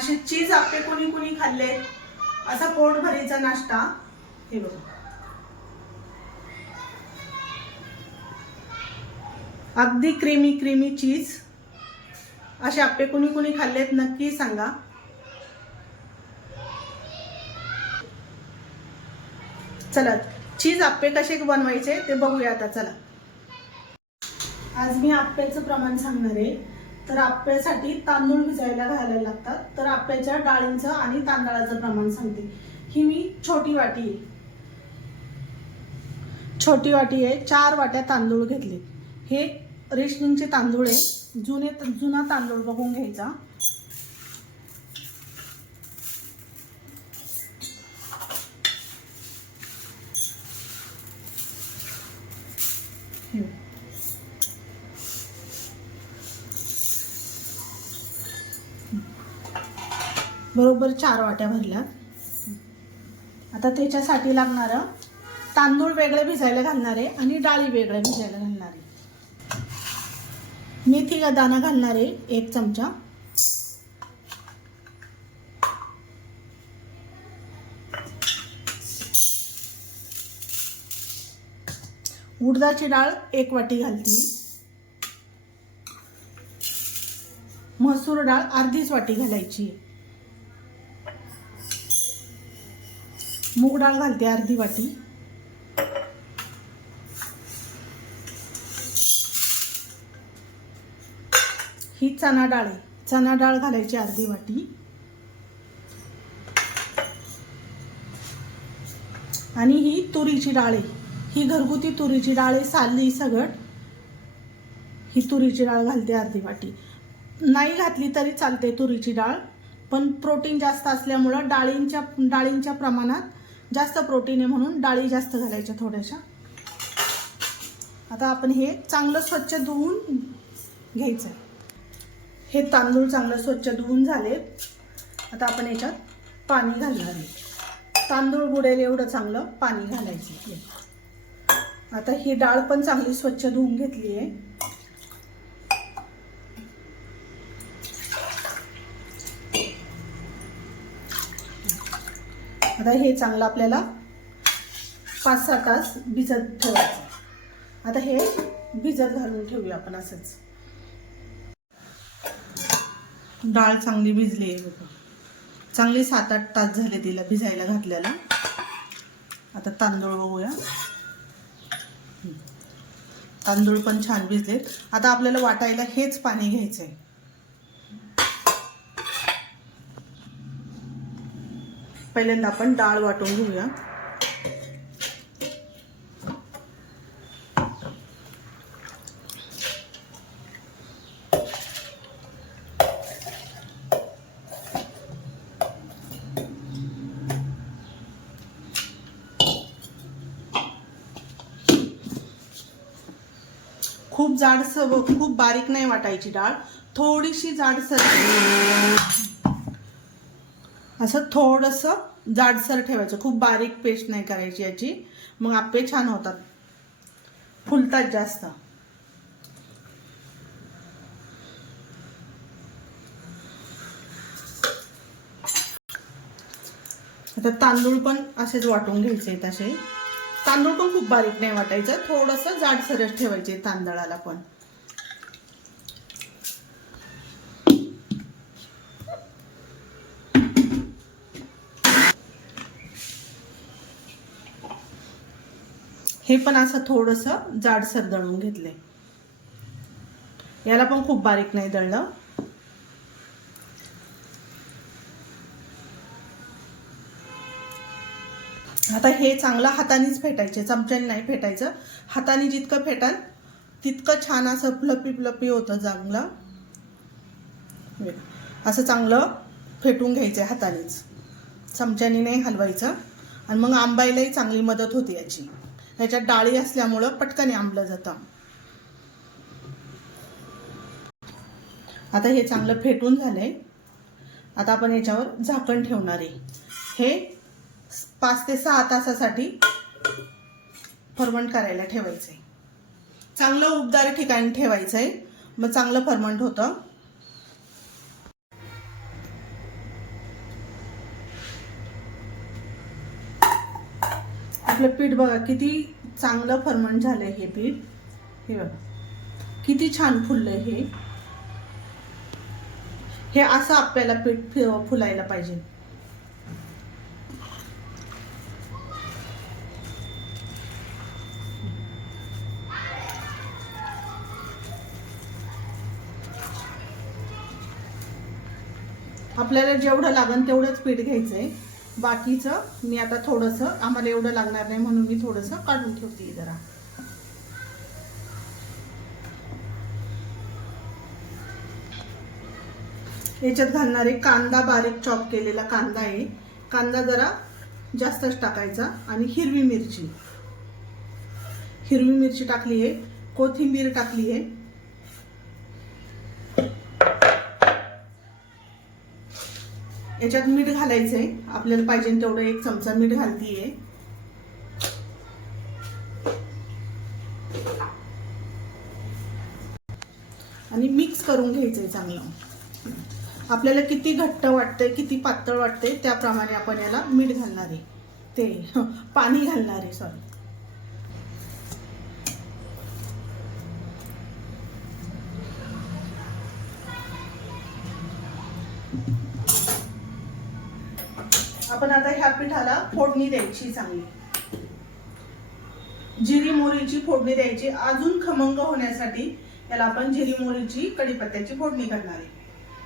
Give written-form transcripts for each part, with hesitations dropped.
असे चीज आप्पे कोणी कोणी खाल्ले, असा पोटभरीचा नाश्ता। हे बघा, अगदी क्रीमी क्रीमी चीज। असे आप्पे कोणी कोणी खाल्लेत नक्की सांगा। चला चीज आप्पे कसे बनवायचे ते बघूया आता। चला आज मी आप्प्याचं प्रमाण सांगणार आहे। तर आप्प्यासाठी तांदूळ भिजायला घालायला लागतात। तर आप्प्याच्या डाळींचं आणि तांदळाचं प्रमाण सांगते। ही मी छोटी वाटी आहे, 4 वाट्या तांदूळ घेतले। हे रेशनिंगचे तांदूळ आहे, जुना तांदूळ बघून घ्यायचा। बरोबर 4 वाट्या भरल्या। आता त्याच्यासाठी लागणार तांदूळ वेगळे भिजायला घालणार आहे आणि डाळी वेगळे भिजायला घालणार आहे। मेथी का दाणा घालणार आहे 1 चमचा। उडदाची डाळ 1 वाटी घालते। मसूर डाळ अर्धीच वाटी घालायची। मूग डाळ घालते अर्धी वाटी। ही चना डाळ आहे, चना डाळ घालायची अर्धी वाटी। आणि ही तुरीची डाळ आहे, ही घरगुती तुरीची डाळ आहे, साली सगट। ही तुरीची डाळ घालते अर्धी वाटी। नाही घातली तरी चालते तुरीची डाळ, पण प्रोटीन जास्त असल्यामुळे डाळींच्या प्रमाणात जास्त प्रोटीन आहे म्हणून डाळी जास्त घालायच्या थोड्याशा। आता आपण हे चांगलं स्वच्छ धुवून घ्यायचं आहे। हे तांदूळ चांगलं स्वच्छ धुवून झाले। आता आपण याच्यात पाणी घालणार आहे, तांदूळ बुडेल एवढं चांगलं पाणी घालायचं। आता ही डाळ पण चांगली स्वच्छ धुवून घेतली आहे। आता हे चांगलं आपल्याला 5-6 तास भिजत ठेवायचं। आता हे भिजत घालून ठेवूया आपण असंच। डाळ चांगली भिजली आहे बघा, चांगली 7-8 तास झाले तिला भिजायला घातल्याला। आता तांदूळ बघूया, तांदूळ पण छान भिजलेत। आता आपल्याला वाटायला हेच पाणी घ्यायचं आहे। पहिल्यांदा आपण डाळ वाटून घेऊया। खूप जाडसर खूप बारीक नाही वाटायची डाळ, थोडीशी जाडसर, असं थोडंसं जाडसर ठेवायचं। खूप बारीक पेस्ट नाही करायची याची, मग आप्पे छान होतात, फुलतात जास्त। आता तांदूळ पण असेच वाटून घ्यायचे। तसे तांदूळ पण खूप बारीक नाही वाटायचं, थोडंसं जाडसरच ठेवायचे तांदळाला पण। हे पण असं थोडंसं जाडसर दळून घेतले, याला पण खूप बारीक नाही दळलं। आता हे चांगलं हातानेच फेटायचे, चमच्याने नाही फेटायचं। हाताने जितकं फेटाल तितकं छान असं फ्लपी होतं चांगलं। असं चांगलं फेटून घ्यायचं हातानेच, चमच्याने नाही हलवायचं। आणि मग आंबायलाही चांगली मदत होते याची, याच्यात डाळी असल्यामुळं पटकन आंबलं जातं। आता हे चांगलं फेटून झालंय। आता आपण याच्यावर झाकण ठेवणार आहे। हे 5 ते 6 तासासाठी फर्मंट करायला ठेवायचंय। चांगलं उबदार ठिकाणी ठेवायचंय, मग चांगलं फर्मंट होतं। आपलं पीठ बघा किती चांगलं फर्मंट झालंय हे पीठ. हे बघा किती छान फुललंय हे. हे असं आपल्याला पीठ फुलायला पाहिजे. आपल्याला जेवढं लागेल तेवढंच पीठ घ्यायचंय. बाकीचं मी आता थोडंसं, आम्हाला एवढं लागणार नाही म्हणून मी थोडंसं काढून ठेवते जरा. याच्यात घालणारे कांदा, बारीक चॉप केलेला कांदा आहे. कांदा जरा जास्तच टाकायचा. आणि हिरवी मिरची टाकली आहे. कोथिंबीर टाकली आहे. याच्यात मीठ घालायचंय आपल्याला पाहिजे तेवढं. 1 चमचा मीठ घालतीये. आणि मिक्स करून घ्यायचंय चांगलं. आपल्याला किती घट्ट वाटतंय, किती पातळ वाटतंय त्याप्रमाणे आपण याला मीठ घालणार आहे. ते पाणी घालणार आहे, सॉरी. आपण आता ह्या पिठाला फोडणी द्यायची चांगली. जिरी मोहरीची फोडणी द्यायची. अजून खमंग होण्यासाठी याला आपण जिरी मोहरीची, कढीपत्त्याची फोडणी करणार आहे.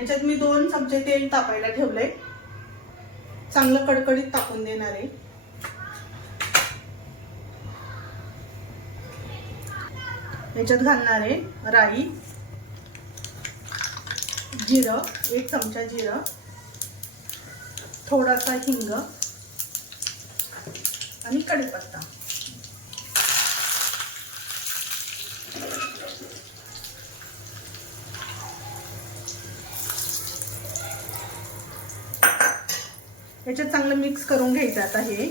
याच्यात मी 2 चमचे तेल तापायला ठेवलंय. चांगलं कडकडीत तापून देणार आहे. याच्यात घालणार आहे राई, जिरं, 1 चमचा जिरं, थोडासा हिंग आणि कढीपत्ता. याच्यात चांगलं मिक्स करून घ्यायचं. आता हे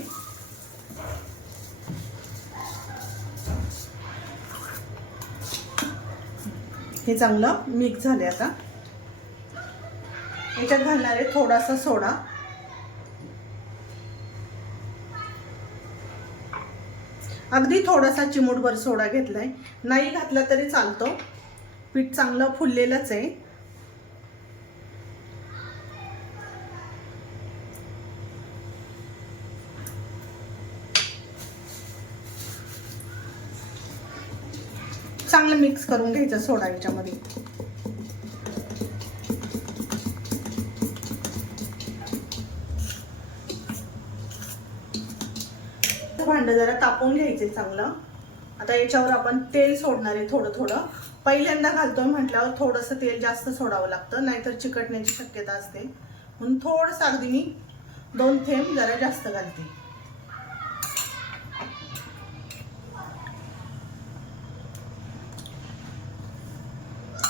चांगलं मिक्स झाले. आता याच्यात घालणार आहे थोडासा सोडा. अगदी थोडासा चिमूटभर सोडा घेतलाय. नाही घातला तरी चालतो. पीठ चांगलं फुललेलंच आहे. चांगलं मिक्स करून घ्यायचं सोडा याच्यामध्ये. भांड जरा तापवून घ्यायचे चांगलं. आता याच्यावर आपण तेल सोडणार आहे थोडं थोडं. पहिल्यांदा घालतोय म्हटल्यावर थोडंसं तेल जास्त सोडावं लागतं, नाहीतर चिकटण्याची शक्यता असते. म्हणून थोडंसं अगदी मी 2 थेंब जरा जास्त घालते.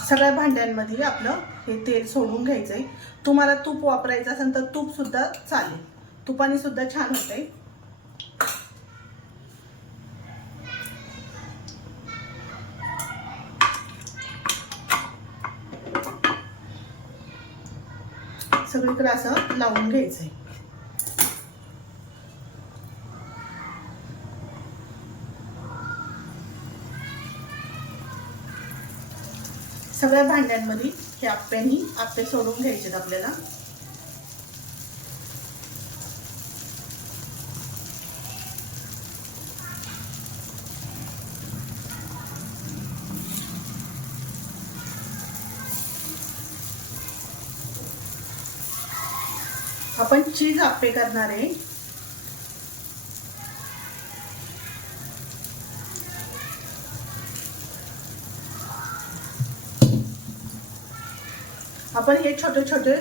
सगळ्या भांड्यांमध्ये आपलं हे तेल सोडून घ्यायचंय. तुम्हाला तूप वापरायचं असेल तर तूप सुद्धा चालेल. तुपाने सुद्धा छान होतंय. सगळीकडे असं लावून घ्यायचंय. सगळ्या भांड्यांमध्ये हे आप्पे सोडून घ्यायचे आपल्याला. आपण चीज आप्पे करणार आहे. आपण हे छोटे छोटे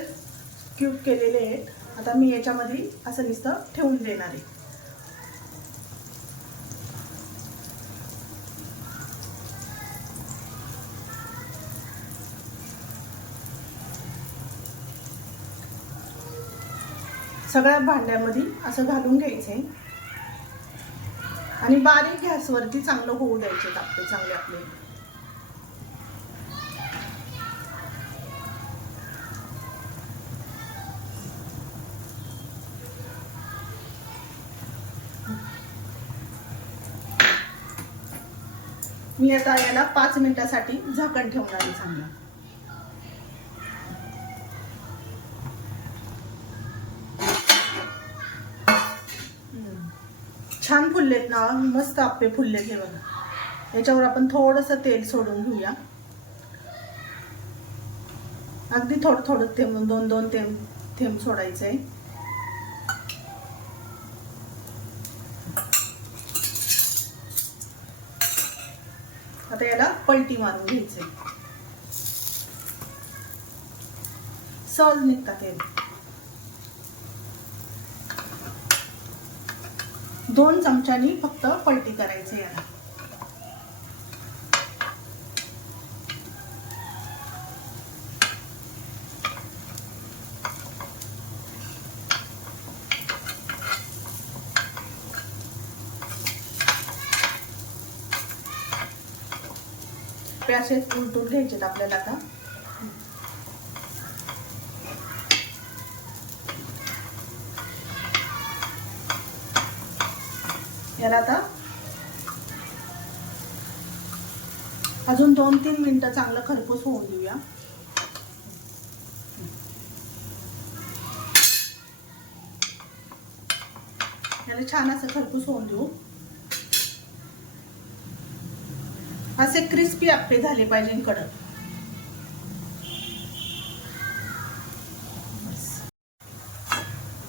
क्यूब केलेले आहेत. आता मी याच्यामध्ये असं नुसतं ठेवून देणार आहे. सगळ्या भांड्यामध्ये असं घालून घ्यायचंय आणि बारीक गॅसवरती चांगलं होऊ द्यायचे आप्पे चांगले आपले. मी आता याला 5 मिनिटासाठी झाकण ठेवणार आहे चांगलं. छान फुललेत ना, मस्त आप्पे फुललेत हे बघा. याच्यावर आपण थोडंसं तेल सोडून घेऊया. अगदी थोडं थोडं थेंब, 2-2 थेंब सोडायचंय. आता याला पलटी मारून घ्यायचंय. सहज निघतात हे. 2 चमच्यानी फक्त पलटी करायचं याला. असे उलटून घ्यायचे आपल्याला. आता याला आता अजून 2-3 मिनिटं चांगलं खरपूस होऊन देऊया. याला छान असं खरपूस होऊन देऊ. असे क्रिस्पी आप्पे झाले पाहिजे कडक.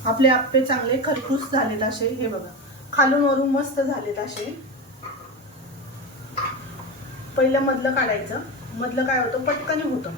आपले आप्पे चांगले खरपूस झालेत असे हे बघा. खालून वरून मस्त झालेत असे. पहिलं मधलं काढायचं. मधलं काय होतं, पटकन होतं.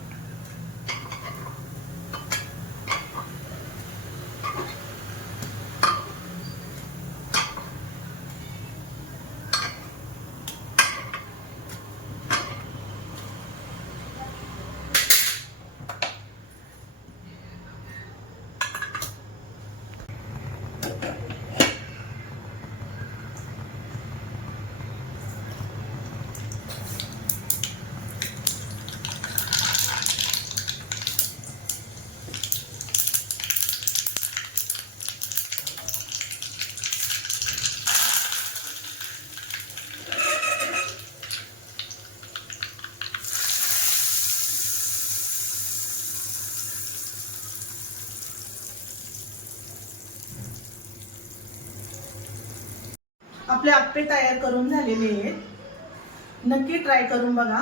आपले आप्पे तयार करून झालेले आहेत. नक्की ट्राय करून बघा.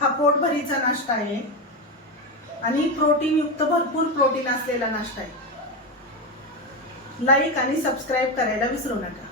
हा पोटभरीचा नाश्ता आहे आणि प्रोटीन युक्त, भरपूर प्रोटीन असलेला नाश्ता आहे. लाईक आणि सबस्क्राईब करायला विसरू नका.